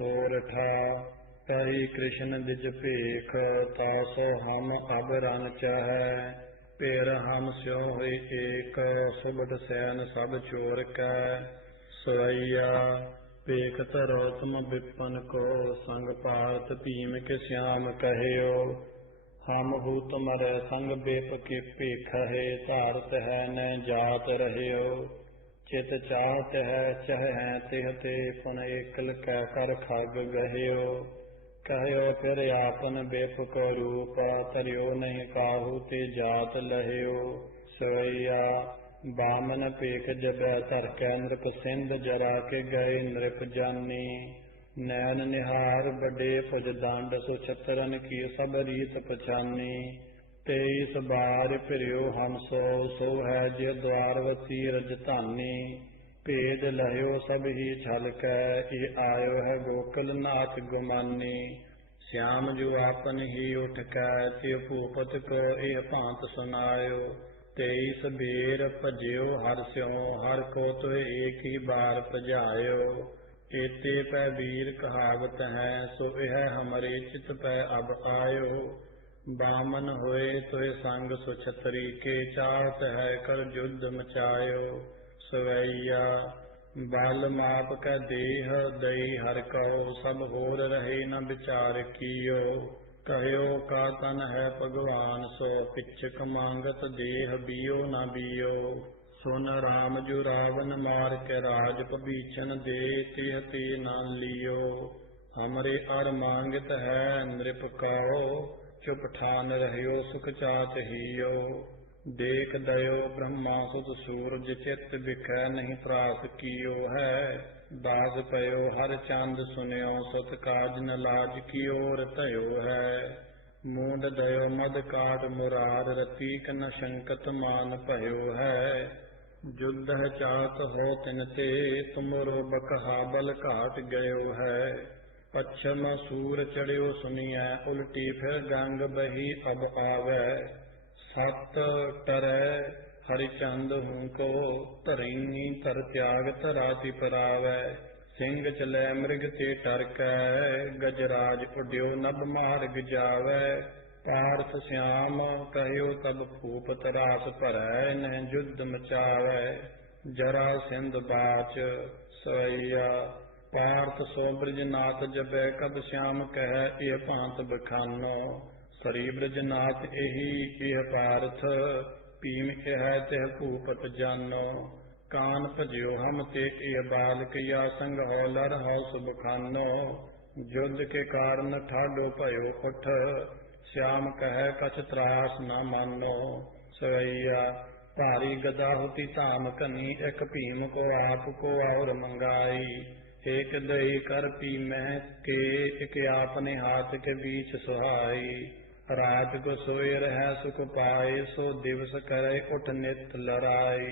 सोरठा तही कृष्ण दिज भेख, तासो हम अब रन चाहै। फिर हम स्यों हुई एक, सुबट सैन सब चोर कै। सोइया पेख धरो तुम विपन को, संग पारत भीम के श्याम कहियो। हम हूँ तुम्हारे संग बेप के भेख है, धारत है न जात रहियो। चित चाहत है चह है तिह ते, पुन एकल कह कर खग गहियो। कहियो फिर आपन बेप को रूप, तरियो नहीं काहू ते जात लहियो। सोइया बामन पेख जबै धर कै, नृप सिंध जरा के गए नृप जानी। नैन निहार बड़े भुज दंड, सो छतरन की सब रीत पछानी। 23 बार फिरियो हम सो, सो है जे द्वारवती रजधानी। भेद लहियो सब ही छल कै, ये आयो है गोकुल नाथ गुमानी। श्याम जो आपन ही उठ कै, ते भूपत को यह भांत सुनायो। 23 बेर भजियो हर स्यों, हर को तो एक ही बार भजायो। एते पै वीर कहावत है, सो यह हमारे चित पै अब आयो। बामन होए तोय संग सुछतरी के, चाहत है कर युद्ध मचायो। सवैया बल माप कै देह, दई हर कहो सब होर रहे न विचार कियो। कहियो का तन है भगवान सो, पिछक मांगत देह बियो न बियो। सुन राम जो रावण मार के राज, पबीछन दे तिह ते न लियो। हमरे अर मांगत है नृप कहो, चुप ठान रहियो सुख चात हियो। देख दयो ब्रह्मा सुत सूरज, चित बिखै नहीं त्रास कियो है। दास पयो हर चंद सुनियो, सुत काज न लाज की ओर तयो है। मूंद दयो मद काट मुरार, रति कन शंकत मान भयो है। युद्ध चाहत हो तिन ते, तुमरो बकहा बल घाट गयो है। पच्छम सूर चढ़ियो सुनिए, उल्टी फिर गंग बही अब आवे। सत टरै हरिचंद हूँ को, धरनी धर त्याग धराति परावै। सिंह चलै मृग ते टर कै, गजराज उड्यो नभ मार्ग जावै। पार्थ श्याम कहियो तब भूपत, रास भरै न युद्ध मचावै। जरा सिंध बाच सवैया पार्थ सो ब्रजनाथ जबै, कब श्याम कह ये भांत बखानो। सरी ब्रजनाथ एही यह पार्थ, भीम यह तह भूपत जानो। कान भजियो हम ते यह बालक, या संग हो लर हो सुब खानो। युद्ध के कारण ठाडो भयो उठ, श्याम कह कछ त्रास न मानो। सवैया भारी गदा होती धाम कनी, एक भीम को आप को और मंगाई। एक दही कर पी मैं के, एक आपने हाथ के बीच सुहाई। रात को सोए रह सुख पाए, सो दिवस करे उठ नित लड़ाई।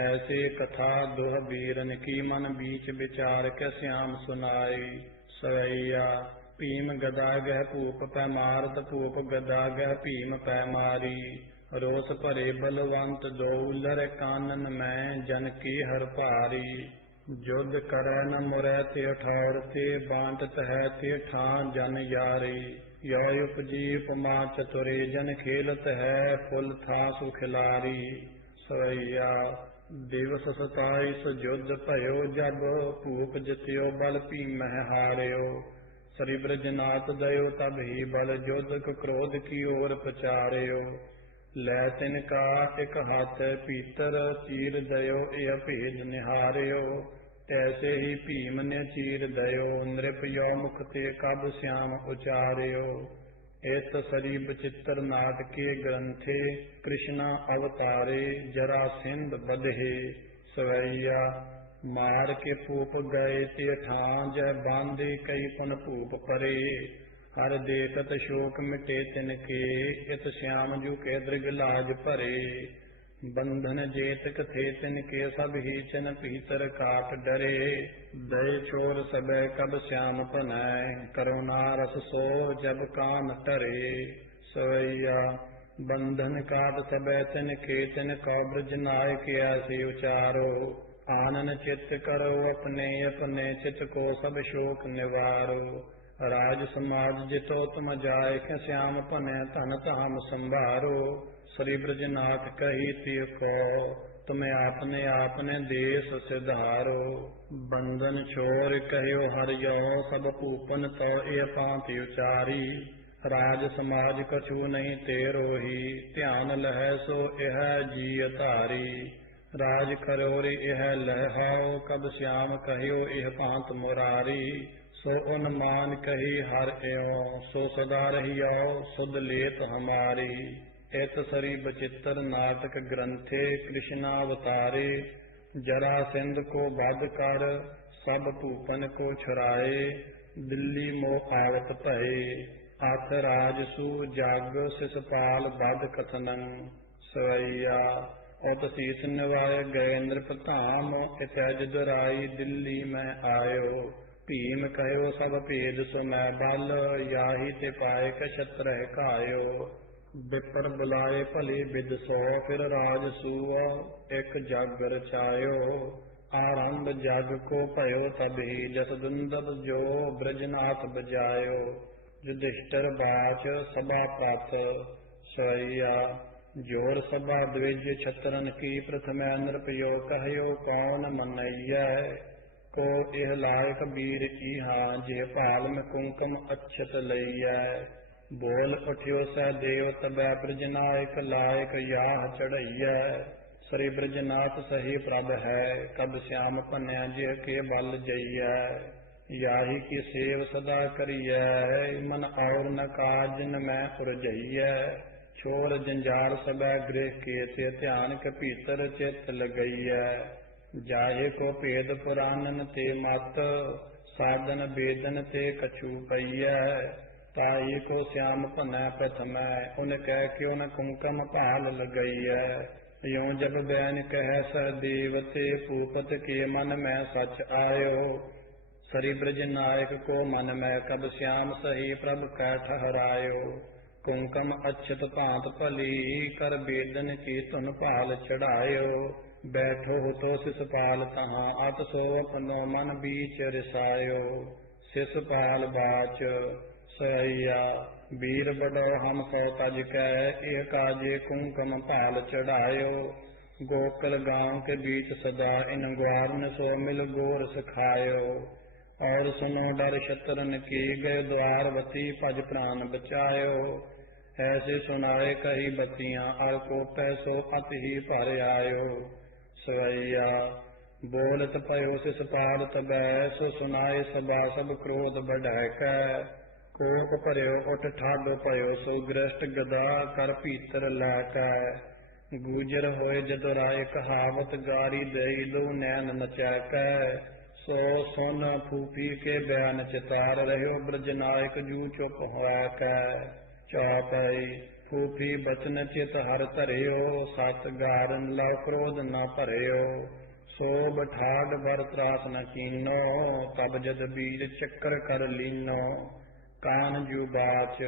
ऐसे कथा दुह वीरन की, मन बीच विचार के श्याम सुनाई। सवैया भीम गदा गह भूप पै मारत, भूप गदा गह भीम पै मारी। रोस भरे बलवंत दो, लर कानन में जन की हर भारी। युद्ध करे न मुरै ते ठौर ते, बांटत है ते ठां जन यारी। यो उपजी उपमा चतुरे, जन खेलत है फुल था सुखिलारी। सवैया दिवस 27 युद्ध भयो, जब भूप जित्यो बल भीम हारियो। सरी ब्रजनाथ दयो तब ही बल, युद्ध क्रोध की ओर पचारियो। लै तिनका एक हाथ पीतर, चीर दयो यह भेद निहारियो। तैसे ही भीम ने चीर दयो, नृप यो मुख ते कब श्याम उचारियो। इत सरी बचित्र नाटके ग्रंथे, कृष्णा अवतारे जरा सिंध बधे। सवैया मार के पूप गए ते ठां, जय बांधे कई पुन पूप परे। हर देखत शोक मिटे तिनके, इत श्याम जू के दृग लाज भरे। बंधन जेतक थे तिनके, सब ही चन पीतर काट डरे। दय छोर सबे कब श्याम पनै, करुणा रस सो जब काम टरे। सवैया बंधन काट सबे तिनके, तिन कौ ब्रज नायक ऐसे उचारो। आनन चित्त करो अपने अपने चित्त को सब शोक निवारो। राज समाज जितो तुम जाय के श्याम पने तन ताम संभारो। श्री ब्रजनाथ कही तिय को तुम्हें आपने आपने देश सिधारो। बंधन छोर कहो हर यो सब पूपन तो ए पांति उचारी। राज समाज कछु नहीं तेरो ही ध्यान लह सो यह जी तारी। राज करोरे यह लहाओ कब श्याम कहो यह पांत मुरारी। सो उन्मान कही हर एओ सो सदा रहियो सुध लेत हमारी। एत सरी बचित्र नाटक ग्रंथे कृष्णावतारे। जरा सिंध को बध कर सब पूपन को छुराए। दिल्ली मोह आवत भये अथ राजसु जग शिषपाल बध कथनं। सवैया उत शीस निवाय गए नृपधाम इतज दुराई दिल्ली में आयो। भीम कहो सब भेद सुनै बल याही ते पाए कछत्र कायो। विपर बुलाए भले विद सौ फिर राजसु एक जग रचायो। आरंभ जग को भयो तभी जस दुंदब जो ब्रजनाथ बजायो। युधिष्ठिर बाच सभा पात सवैया जोर सभा द्विज छत्रन की प्रथम नृपयो कहयो कौन मनैया। को एह लायक वीर इहा जे पाल में कुंकम अच्छत लैया। बोल उठ्यो सहदेव तबै ब्रजनायक लायक याह चढ़ैया। श्री ब्रजनाथ सही प्रभ है कब श्याम पन्या जिह के बल जइया। याही की सेव सदा करिय मन और न काजन में उरझैया। छोर जंजाल सबै गृह के ते ध्यान के भीतर चित लगैया। जाहे को भेद पुराणन ते मत साधन वेदन ते कछु पैया। ताई को श्याम पनै प्रथम उन कह क्यों न कुंकम भाल लगैया। यूं जब बैन कह सहदेव ते पूपत के मन में सच आयो। श्री ब्रज नायक को मन में कब श्याम सही प्रभ कह ठहरायो। कुंकम अच्छत भांत भली कर बेदन की तुन भाल चढ़ायो। बैठो तो शिषपाल तहाँ अत सो अपनो मन बीच रिसायो। शिषपाल बाच सैया वीर बड़ो हम सौ तज कह एह काजे कुंकम भाल चढ़ायो। गोकुल गांव के बीच सदा इन ग्वारन सो मिल गोर सिखायो। और सुनो डर शत्रन की गए द्वारवती भज प्राण बचायो। ऐसे सुनाए कही बतियां और को पैसो अत ही भर आयो। सवैया बोलत पयो शिषपाल तबै सो सुनाए सभा सब क्रोध बढ़ै कै। कोप भर्यो उठ ठाडो पयो सो गृष्ट गदा कर भीतर लैकै। गुजर होए जदुराय कहावत गारी दई दो नैन नचैकै। सो सुन फूफी के बयान चितार रहो ब्रजनायक जू चुप होआ कै। चौपाई फूफी बचन चित हर धरियो सत गारन लव क्रोध न भरियो। सो बठाड बर त्रास न कीनो तब जद बीज चक्कर कर लीनो। कान जू बाच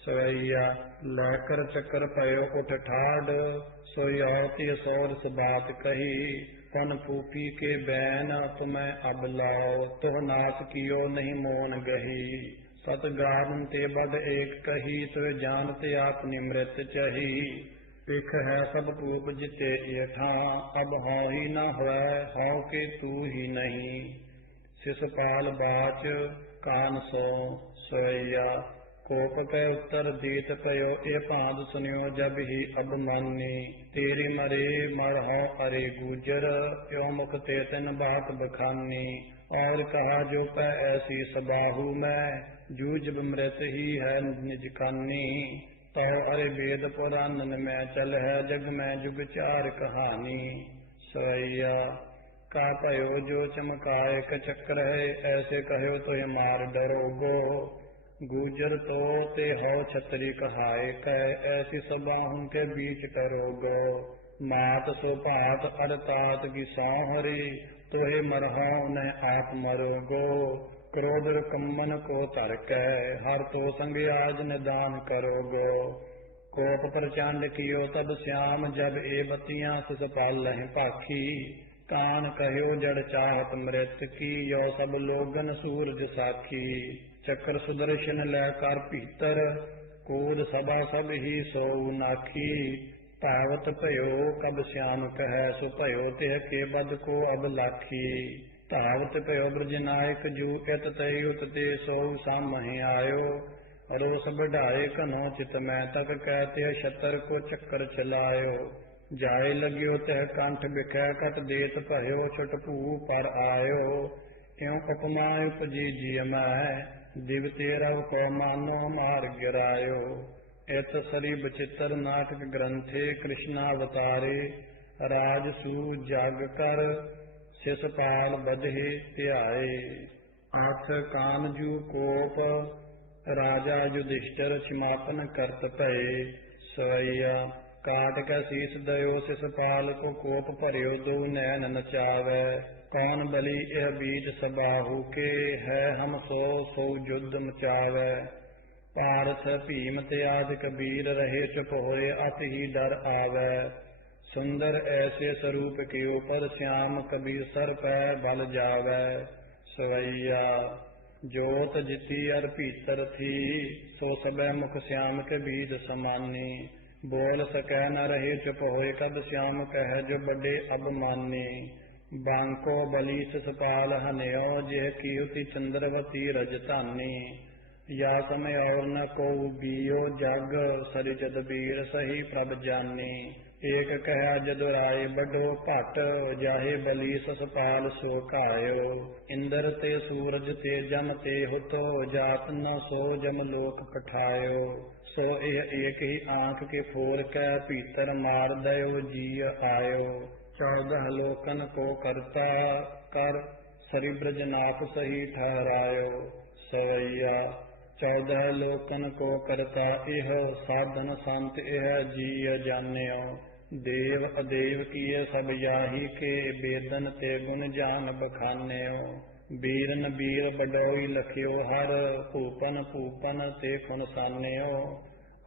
सवैया लैकर चक्कर पयो उठ ठाड। सोयाती सौरस बात कही पन फूफी के बैन तुम्हें अब लाओ। तुह नाश कियो नहीं मोन गही। सत गारन ते बद एक कही तो जानते आपनी मृत चही। पिख है सब पूप जिते ये ठां अब हौ ही न होए हौ के तू ही नहीं। शिषपाल बाच कान सो सोया कोप के उत्तर दीत पयो ए भांत सुनियो जब ही अब मानी। तेरी मरे मर हो अरे गुजर यो मुख ते तिन बात बखानी। और कहा जो पै ऐसी सबाहू में जूझ मृत ही है निज कानी। तो अरे वेद पुराणन में चल है जग में जुग चार कहानी। सवैया का पयो जो चमकाए क चक्र है ऐसे कहो तो ये मार डरोगो। गुजर तो ते हो छतरी कहाए कह ऐसी सबाहू के बीच करोगो। मात सो पात अड़तात की सौहरी तोहे मरहो न आप मरोगो। क्रोध कम्मन को तरकै हर तो संग आज निदान करोगो। कोप प्रचंड कियो तब श्याम जब ए बतियां शिषपाल लहि पाखी। कान कह्यो जड़ चाहत मृत की, यो सब लोगन सूरज साखी। चक्र सुदर्शन लै कर भीतर, कूद सभा सब ही सोऊ नाखी। पावत भयो कब श्याम कहे, सो भयो तिह के बद को अब लाखी। धावत भयो ब्रज नायक जू, इत तय उत ते सोऊ सामहि आयो। रोस बढ़ाए कन्हो चित मैं, तक कहते छतर को चक्कर चलायो। जाय लग्यो तह कंठ बिखै, कट देत भयो छुट भू पर आयो। क्यों उपमा उपजी जिय मैं, दिव तेरव को मानो मार गिरायो। इत सरी बचित्र नाटक ग्रंथे, कृष्णावतारे राजसू जग कर। शिषपाल बधे ध्याये, आठ कानजू कोप। राजा युधिष्ठिर क्षमापन करत भये। सवैया काट कै शीस दयो, शिषपाल को कोप भरियो। दो नैन नचावै, कौन बलि यह बीच सबाहु के। है हम सो युद्ध मचावै। पारथ भीम त्यादिक वीर, रहे चुप होए अति ही डर आवै। सुंदर ऐसे स्वरूप के ऊपर, श्याम कबीर सर पै बल जावै। सवैया जोत जिति अर भीतर थी, सो सबै मुख श्याम के बीच समानी। बोल सकै न रहे चुप होए, कब श्याम कहे जो बड़े अबमानी। बांको बलि शिषपाल हन्यो, जेह कीर्ति चंद्रवती रजधानी। या समय और न को बीयो, जग सरि जदबीर सही प्रभ जानी। एक कहा जदुराय बड़ो भट, जाहे बलि शिषपाल सो कायो। इंद्र ते सूरज ते जम ते हुतो, जात न सो जम लोक पठायो। सो यह एक ही आंख के फोर कै, भीतर मार दयो जी आयो। 14 लोकन को करता कर, सरि ब्रजनाथ सही ठहरायो। सवैया 14 लोकन को करता इह, साधन संत यह जी जान्यो। देव अदेव किए सब याही के, वेदन ते गुण जान बखान्यो। बीरन बीर बडोई लखियो हर, भूपन भूपन ते खुन सान्यो।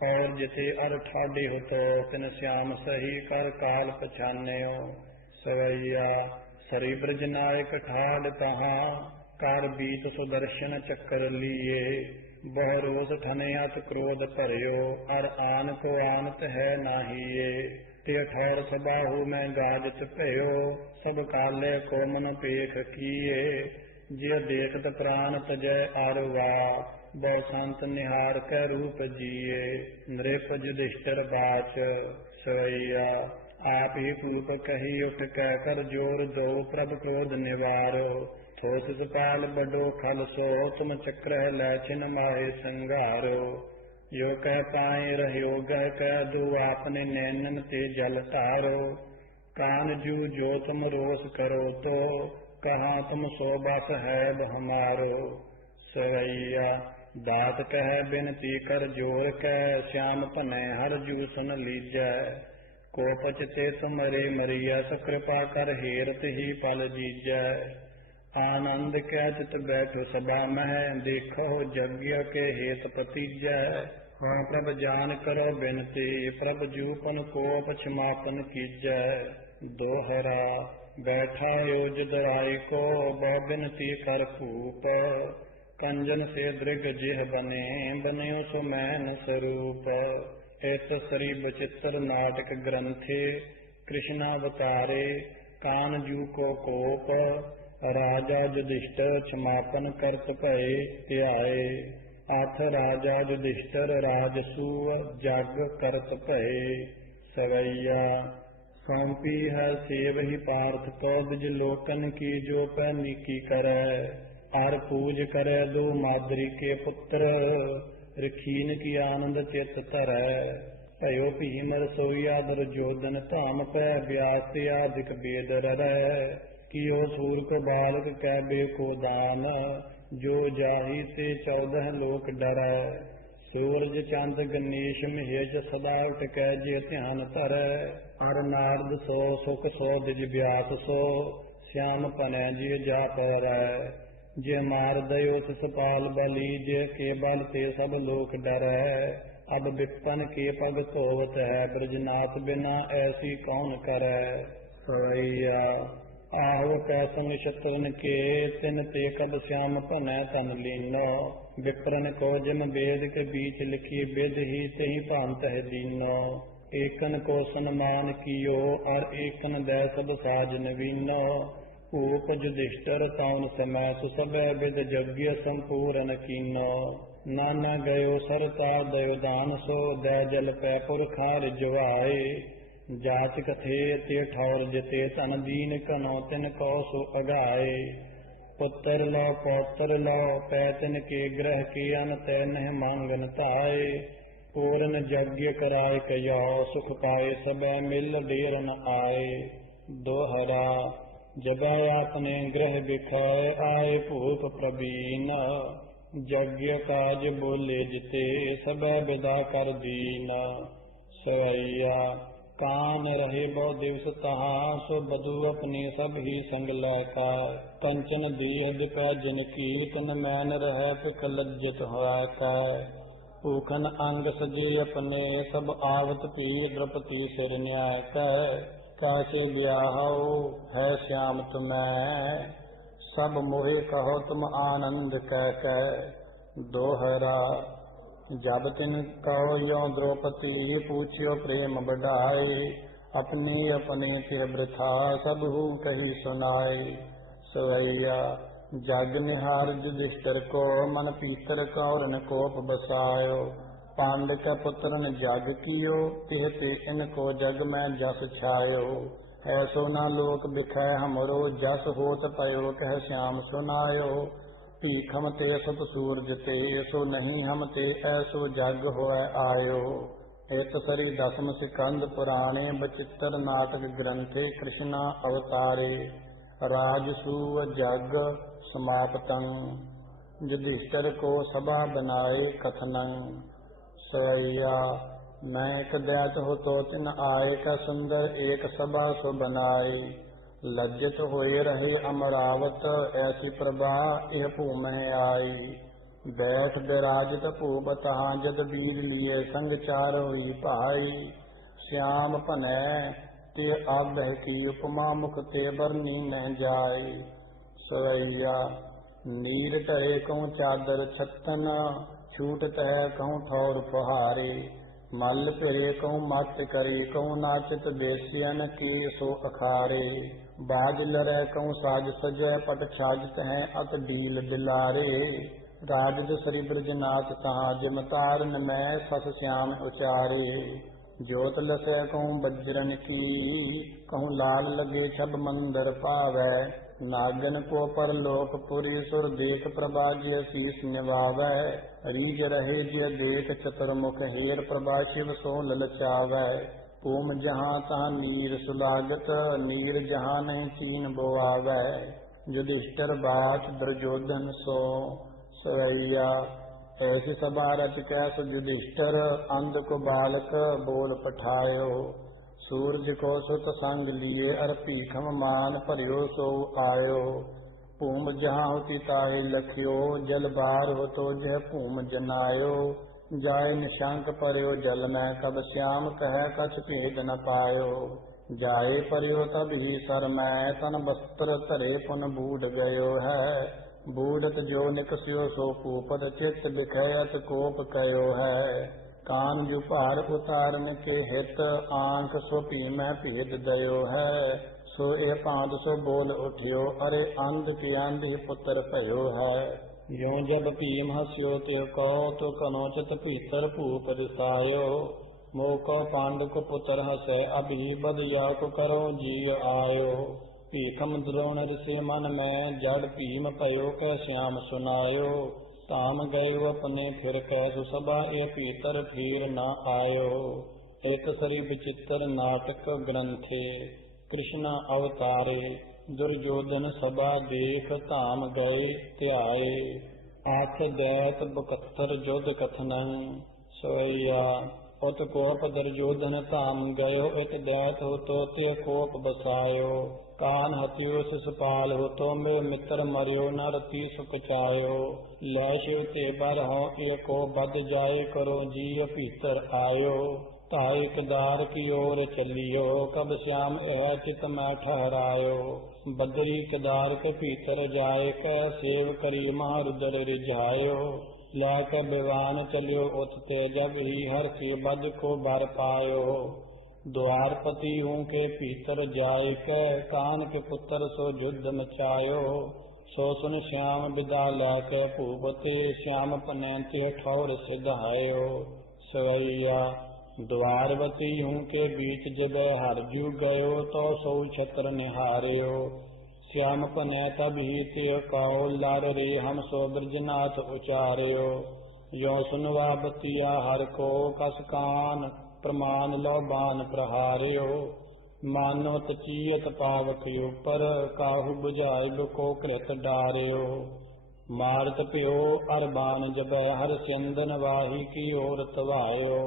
और जिते अर ठाडे हो तो, तिन श्याम सही कर काल पछान्यो। सवैया सरी ब्रज नायक ठाड तहाँ, कर बीत सुदर्शन चक्कर लिए। बहु रोष ठने अत क्रोध भरियो, अर आन को आनत है नाहिए। ते ठौर सबाहु में गाजत भयो, सब काले को मन पेख किए। जे देखत प्राण तजय आरुवा, बहु संत निहार कै रूप जिए। नृप युधिष्ठिर बाच, सवैया आप ही पूप कही उठ कै कर जोर दो। प्रभ क्रोध निवारो, थो शिषपाल बडो खल सो। तुम चक्र लै छिन माहे संगारो। यो कह पाए रहियो गह कह दो, आपने नैनन ते जल तारो। कान जू जो तुम रोष करो तो, कहाँ तुम सो बस है हमारो। सवैया दात कह बिनती कर जोर कह, श्याम पनै हर जू सुन लीजै। को पचते तुमरे मरिया, सो कृपा कर हेरत ही पल जीजै। आनंद कै चित बैठो सभा मह, देखो यज्ञ के हेत पतीजै। हाँ प्रभ जान करो बिनती, प्रभ जूपन को क्षमापन कीजै। दोहरा बैठा योजदराय को, बहु बिनती कर भूप। कंजन से दृग जिह बने, बन्यो सो मैन स्वरूप। इत सरी बचित्र नाटक ग्रंथे, कृष्णावतारे कानजू को कोप। राजा युधिष्ठिर क्षमापन करत भये ध्याये। अथ राजा युधिष्ठिर राजसू, जग करत भये। सवैया सौंपी है सेव ही पार्थ को, द्विज लोकन की जो पैनिकी करे। अर पूज करे दो माद्री के पुत्र, रखीन की आनंद चित धरै। भयो भीम रसोईया दुर्योधन, धाम पै व्यास आदिक बेद ररै। कियो सूर्क बालक कै बेको दान, जो जाही ते 14 लोक डरै। सूरज चंद गणेश महेश, सदा उठकै जे ध्यान धरै। अर नारद सो सुख सो द्विज व्यास सो, श्याम पनै जे जा परै। जे मार दयो शिषपाल बलि, जे के बल ते सब लोक डरै। अब विपन के पग धोवत है, ब्रजनाथ बिना ऐसी कौन करै। सवैया ਆਹੋ ਕੈ ਸੰਗ ਸ਼ਤਰਨ ਕੇ ਤਿਨ ਤੇ ਕਬ श्याम ਭਨੈ ਤਨ ਲੀਨੋ। ਵਿਪਰਨ ਕੋ ਜਿਮ ਵੇਦ ਕੇ बीच ਲਿਖੀ बिध ही तेहि भांत है दीनो। ਏਕਨ ਕੋ ਸਨਮਾਨ ਕੀਓ ਅਰ ਏਕਨ ਦੈ ਸਭ ਸਾਜ ਨਵੀਨੋ। ਭੂਪ ਯੁਧਿਸ਼ਟਰ ਤਾਉਨ ਸਮੈ ਸੁਸਭੈ ਬਿਦ ਯज्ञ ਸੰਪੂਰਨ ਕੀਨੋ। ਨਾਨਾ ਗਇਓ ਸਰਤਾਰ ਦਇਓ ਦਾਨ ਸੋ ਦੈ ਜਲ ਪੈ ਪੁਰਖਾ ਰਿਜਵਾਏ। जाच कथे ते ठौर जिते तन दीन कनो तिन कौ सो अगाए। पुत्र लो पौत्र लो पै तिन के ग्रह के अन तै नह मांगन ताए। पूरन यज्ञ कराय कयो सुख पाए सबै मिल डेर न आए। दोहरा जब आपने ग्रह बिखाए आए भूप प्रवीण। यज्ञ काज बोले जिते सबै विदा कर दीन। सवैया कान रहे बहु दिवस तहा सो बधु अपने सब ही संग लैका। कंचन दीह दिपै जिन की तिन मैन रह पिक लज्जित होय कै। भूखन अंग सजे अपने सब आवत पी द्रौपदी सिर न्याय कै। कैसे ब्याहो है श्याम तुम्हें सब मोहे कहो तुम आनंद कह कै। दोहरा जब तिन कहो यो द्रौपदी पूछ्यो प्रेम बढ़ाए। अपनी अपने के वृथा सब हु कही सुनाए। सवैया जग निहार युधिष्ठिर को मन पीतर कौरन कोप बसायो। पांड के पुत्रन जग कियो कहते इनको जग में जस छायो। ऐसो न लोक बिखै हमरो जस होत पयो कह श्याम सुनायो। भीखम ते सत सूरज ते सो नहीं हम ते ऐसो जग होय आयो। इत सरी दसम सिकंद पुराणे बचित्र नाटक ग्रंथे कृष्णा अवतारे। राजसूय जग समाप्तं युधिष्ठिर को सभा बनाए कथनं। सवैया मैं एक दैत हो तो तिन आए का सुंदर एक सभा सो बनाए। लज्जित होए रहे अमरावत ऐसी प्रभा यह भूमि आई। बैठ विराजित भूप तहाँ जद वीर लिए संग चारों भाई। श्याम भनै ते आबह की उपमा मुख ते बरनी न जाय। सवैया नीर टरे कहूँ चादर छतन छूटत है कहूँ ठौर फुहारे। मल फिरे कहूँ मत करे कहूँ नाचित बेसियन के सो अखारे। बाज लरै कहूँ साज सजै पट छाजत हैं अत डील दिलारे। राजद श्री ब्रजनाथ तहाँ जिम तारन में सस श्याम उचारे। ज्योत लसै कहूँ वज्रन की कहूँ लाल लगे छब मंदर पावै। नागन को परलोक पुरी सुर देख प्रभा जिय शीस निभावै। रीज रहे जिय देख चतुर्मुख हेर प्रभा शिव सो ललचावै। पूम जहाँ तहाँ नीर सुलागत नीर जहाँ नहीं चीन बोआवै। युधिष्ठिर बात दुर्योधन सो। सवैया ऐसी सभा रच कैस युधिष्ठिर अंध को बालक बोल पठायो। सूरज को सुत संग लिए अर पीखम मान परियो सो आयो। पूम जहाँ होती ताहि लखियो जल बार हो तो जह पूम जनायो। जाय निशंक पर्यो जल में कब श्याम कह कछ भेद न पायो। जाय पर्यो तब ही सर में तन वस्त्र तरे पुन बूढ़ गयो है। बूढ़त जो निकस्यो सो पूपत चित्त बिखयत कोप कयो है। कान जु पार उतारन के हित आंख सो पी में भेद दयो है। सो ए पांद सो बोल उठियो अरे अंध के अंध ही पुत्र भयो है। यों जब भीम हस्यो त्यो कहो तो कनोचित भीतर भूप रिसायो। मोको पांडु को पुत्र हसै अभी बद या को करो जी आयो। भीखम द्रोण ऋषि मन में जड़ भीम पयो कै श्याम सुनायो। ताम गयो अपने फिर कैसु सभा ए भीतर फिर न आयो। एक सरी विचित्र नाटक ग्रंथे कृष्ण अवतारे। दुर्योधन सभा देख धाम गए त्याए। आठ दैत बकत्तर युद्ध कथनं। सवैया उत कोप दुर्योधन धाम गयो इत दैत हो तो ते कोप बसायो। कान हत्यो शिशुपाल हो तो में मित्र मरियो न रति सुख चायो। लै शिव ते बर हो एको बद जाए करो जी भीतर आयो। ताई केदार की ओर चलियो कब श्याम यह चित में ठहरायो। बदरी केदार के भीतर जाए कै सेव करी महारुदर रिझायो लाक विवान चलियो उठते जब ही हर की बद को बर पायो द्वारपति हूँ के भीतर जाए कै कान के पुत्र सो युद्ध मचायो सो सुन श्याम विदा लैके भूपते श्याम पनैति ठौर सिधायो सवैया द्वारवती हूँ के बीच जब हरजू गयो तो सो छत्र निहार्यो श्याम पनै तब ही ते कहो लार रे हम सो ब्रजनाथ उचार्यो यो सुनवा बतिया हर को कस कान प्रमाण लो बान प्रहार्यो मानो तचीयत पावक ऊपर काहू बुझाइब को कृत डार्यो मारत प्यो अरबान जब हर सिंदन वाही की ओर तवायो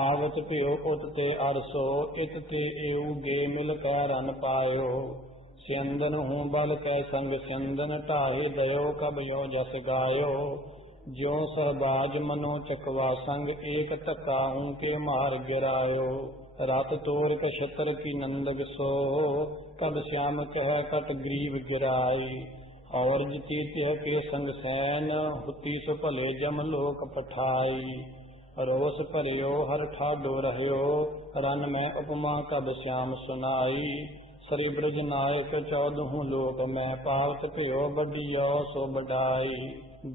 आवत प्यो उतते अरसो इतते एऊ गे मिल कै रन पायो सिंदन हूँ बल कै संग सिंदन ढाहे दयो कब यो जस गायो ज्यों सहबाज मनो चकवा संग एक धक्का हूँ के मार गिरायो रात तोर कछतर की नंदग सो कब श्याम कह कट ग्रीव गिराई और जिति त्य के संग सैन हुती सो भले जम लोक पठाई रोस भरियो हर ठाडो रहियो रन में उपमा कब श्याम सुनाई श्री ब्रज नायक 14 लोक में पावत प्यो बडियो सो बडाई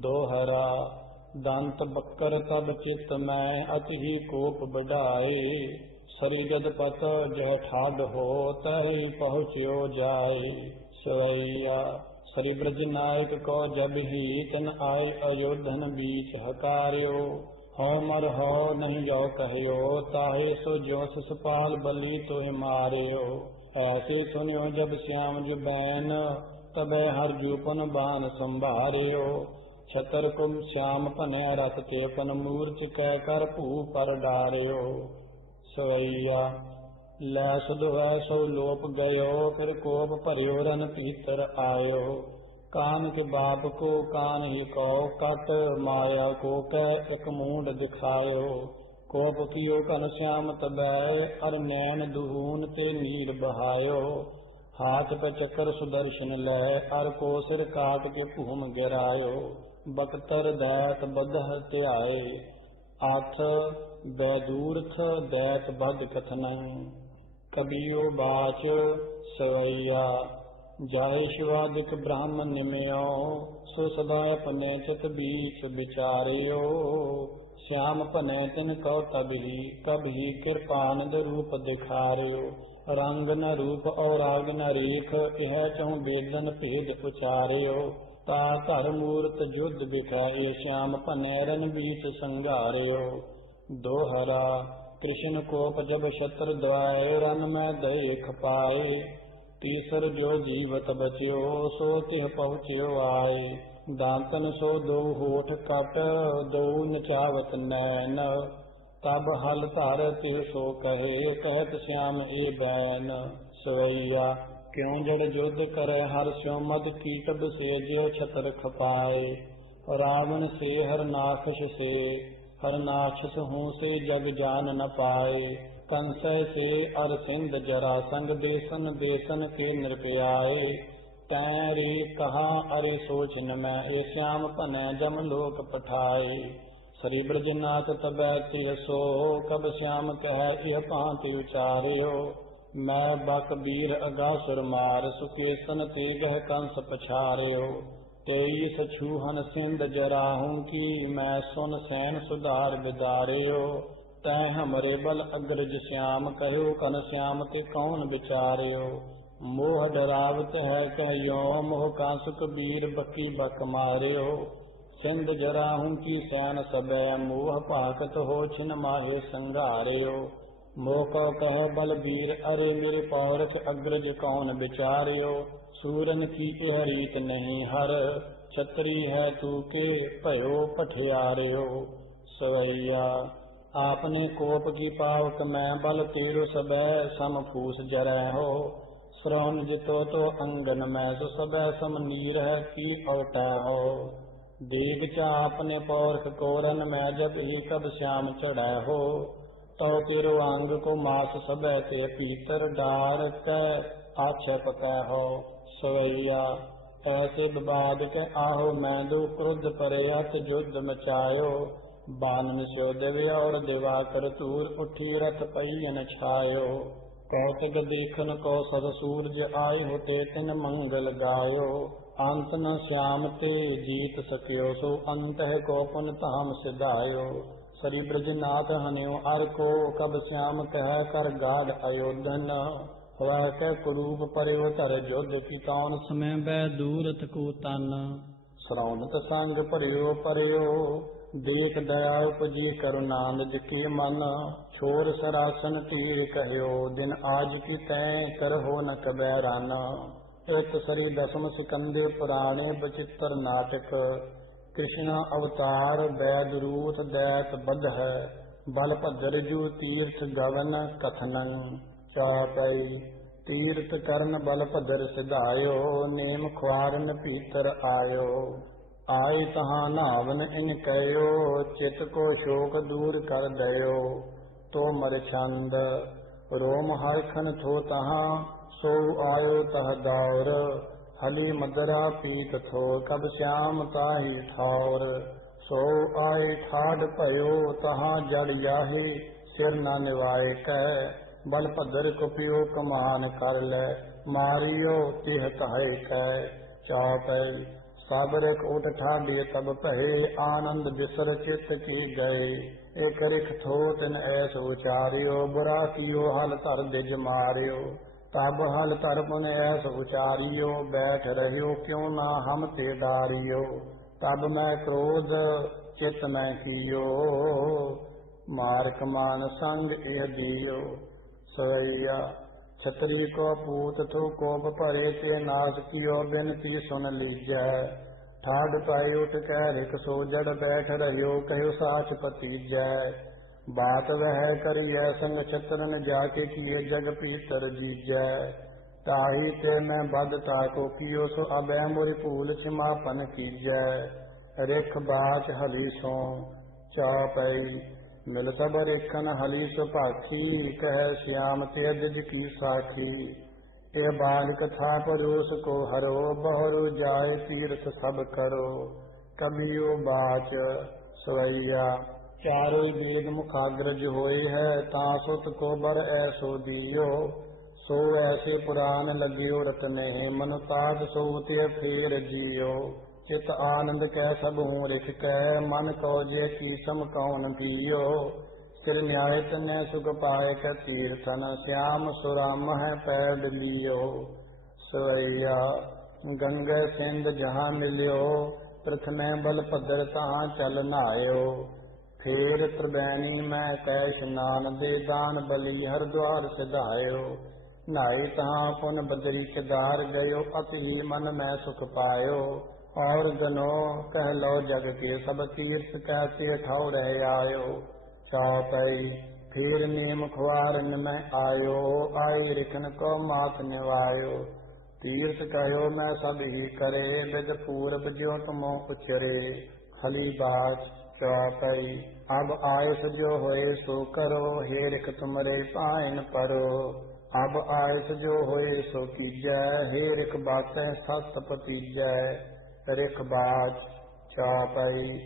दोहरा दंत बक्कर तब चित में अति ही कोप बढ़ाए सरी जदपत जह ठाड हो तहि पहुँच्यो जाए सवैया श्री ब्रज नायक को जब ही तन आए अयोधन बीच हकार्यो हो मर हो नहीं जो कहो ताहे सो जो ससपाल बलि तोहि मार्यो ऐसे सुनियो जब श्याम जुबैन तबे हर जूपन बान संभार्यो छतर कुम श्याम पनै रथ के पन मूर्छ कह कर भू पर डार्यो सवैया लै सुध सो लोप गयो फिर कोप भरियो रन भीतर आयो कान के बाप को कान ही कहो कट माया को कह एक मूड दिखायो कोप कियो कन श्याम तबै अर नैन दुहून ते नीर बहायो हाथ पे चक्र सुदर्शन लै अर को सिर काट के भूम गिरायो बख्तर दैत बदह त्याए आथ बैदूरथ दैत बद कथनई कबियो बाच सवैया जाहे शिवादिक ब्राह्मण निमयो सो सदा पनै चित बीच विचारियो श्याम पनै तिन कौ कब ही कृपानंद रूप दिखारियो रंग न रूप और राग न रेख यह चौं वेदन भेद उचारियो ता धर मूर्त युद्ध बिखाए श्याम पनै रन बीच संगारियो दोहरा कृष्ण कोप जब शत्रु द्वाय रन में देख पाए तीसर जो जीवत बच्यो सो तिह पहुँच्यो आए दांतन सो दो होठ कट दो नचावत नैन तब हल धर तिह सो कहे कहत श्याम ए बैन सवैया क्यों जड़ युद्ध करे हर स्यो मद कीटब से ज्यो छतर खपाए रावण से हरनाखस से हरनाक्षस हूँ से जग जान न पाए कंसय से अर सिंध जरा संग देसन देसन के नृपयाए तैरे कहा अरे सोच न मैं ये श्याम पनै जम लोक पठाए श्री ब्रजनाथ तबै तिय सो कब श्याम कह यह भांति उचार्यो मैं बक बीर अगासुर मार सुकेसन ते गह कंस पछार्यो तेईस छूहन सिंध जराहूं की मैं सुन सैन सुधार बिदार्यो तै हमरे बल अग्रज श्याम कहो कन श्याम ते कौन विचार्यो मोह डरावत है कहो मोह कांसुक बीर बकी बक मार्यो सिंध जराहूं की सैन सबे मोह पाकत हो छिन माहे संगार्यो मोह को कह बल बीर अरे मेरे पौरख अग्रज कौन विचार्यो सूरन की यह रीत नहीं हर छतरी है तू के भयो पठियार्यो सवैया आपने कोप की पावक में बल तेरो सबे सम फूस जरै हो श्रवण जितो तो अंगन में सो सबे सम नीर है की औटै हो देख चापने पौरख कोरन में जब ही कब श्याम चढ़ै हो तो तेरो अंग को मास सबे ते पीतर डार कै आक्षेप कै हो सवैया ऐसे विवाद के आहो मैं दो क्रुद्ध परयत युद्ध मचायो बानन स्यो दिव्य और दिवाकर तूर उठी रथ पहियन छायो कौतक देखन को सद सूरज आय होते तिन मंगल गायो अंत न श्याम ते जीत सकियो सो अंत है को पुन ताम सिधायो सरी ब्रजनाथ हन्यो अर को कब श्याम कह कर गाढ़ अयोधन वह के कुरूप परिव तर युद्ध की कौन समय बै दूरत को तन श्रौनत संग परियो परियो देख दया उपजी करुणानंद के मन छोर सरासन तीर कहो दिन आज की तय कर हो न कबै रान एक सरी दसम सिकंदे पुराणे बचित्र नाटक कृष्ण अवतार वैद रूथ दैत बध है बल भद्र जू तीर्थ गवन कथनन चौपई तीर्थ करण बल भद्र सिधायो नेम ख्वारन पीतर आयो आय तहाँ नावन इन कहो चित को शोक दूर कर दयो तो मर छंद रोम हरखन थो तहाँ सो आयो तह दौर हली मदरा पीत थो कब श्याम ताही ठौर सो आए ठाड भयो तहाँ जड़ जाही सिर न निवाए कह बल भद्र कुपियो कमान कर ले मारियो तिह कहे कह चौपई साबरक उठ ठाडिय तब पहे आनंद बिसर चित की गए एक रिख थो तिन ऐस उचारियो बुरा कियो हल तर दिज मारियो तब हल तर पुन ऐस उचारियो बैठ रहियो क्यों ना हम ते डारियो तब मैं क्रोध चित मैं कियो मार्क मान संग एह दियो सवैया छतरी को पूत थो कोप परे ते नाश कियो बिनती सुन लीजै ठाड पाई उठ कह रिक सो जड़ बैठ रहियो कहो साच पतीजै बात वह करिय संग छत्रन जाके किए जग पीतर जीजै ताही ते मैं बदता को कियो सो अबै मुरि फूल क्षमापन कीजै रिख बाच हली सो चौपई मिल सब रिखन हली सुपाखी कह श्याम ते दिज की साखी ए बाल कथा परोस को हरो बहरु जाय तीर्थ सब करो कबियो बाच सवैया चारों वेद मुखाग्रज होए है तासुत को बर ऐसो दियो सो ऐसे पुराण लगियो रतने मनुताज सोते फेर जियो चित आनंद कह सब हूँ रिख कह मन कौजे की सम कौन पियो सिर न्याय तन्य सुख पाए क तीर्थन श्याम सुराम है पैड लियो सवैया गंगा सिंध जहाँ मिलियो प्रथमे बल भद्र तहाँ चल नायो फेर त्रिबैनी मैं कै स्नान दे दान बलि हरिद्वार सिधायो नाई तहाँ पुन बदरी केदार गयो अति ही मन में सुख पायो और गनो कह लो जग के सब तीर्थ कहते ठाव रह आयो चौपई फिर नीम खुआरन में आयो आई रिखन को मात निवायो तीर्थ कहो मैं सब ही करे विद पूर्व ज्यो तुमो उचरे खली बात चौपई अब आयस जो होए सो करो हे रिख तुमरे पाइन परो अब आयस जो होए सो कीजै हे रिख बातें सत पतीजै रिख बाच चौपई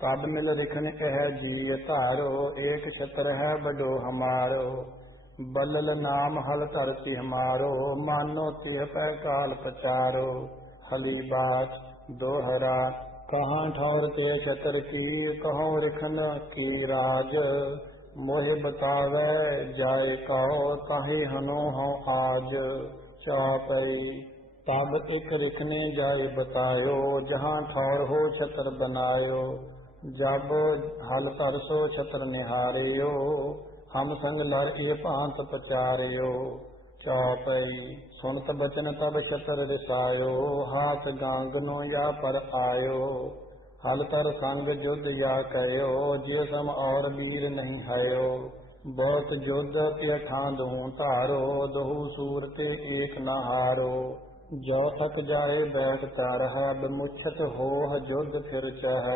तब मिल रिखन कह जी तारो एक छत्र है बडो हमारो बल्ल नाम हल धरती हमारो मानो तिह पै काल पचारो हली बाच दोहरा कहाँ ठौर ते छत्र की कहो रिखन की राज मोहे बतावे जाय कहो ताहि हनो हो आज चौपई तब एक रिखने जाय बतायो जहाँ ठौर हो छत्र बनायो जब हल तरसो छत्र निहारियो हम संग लर ए पांत पचारियो चौपई सुनत बचन तब छत्र रिसायो हाथ गांगनो या पर आयो हल तर संग युद्ध या कहो जे सम और वीर नहीं हयो बहुत युद्ध के ठां दूं तारो दहु सूर ते एक न हारो जो थक जाए बैठता रह बिमुछत हो युद्ध फिर चह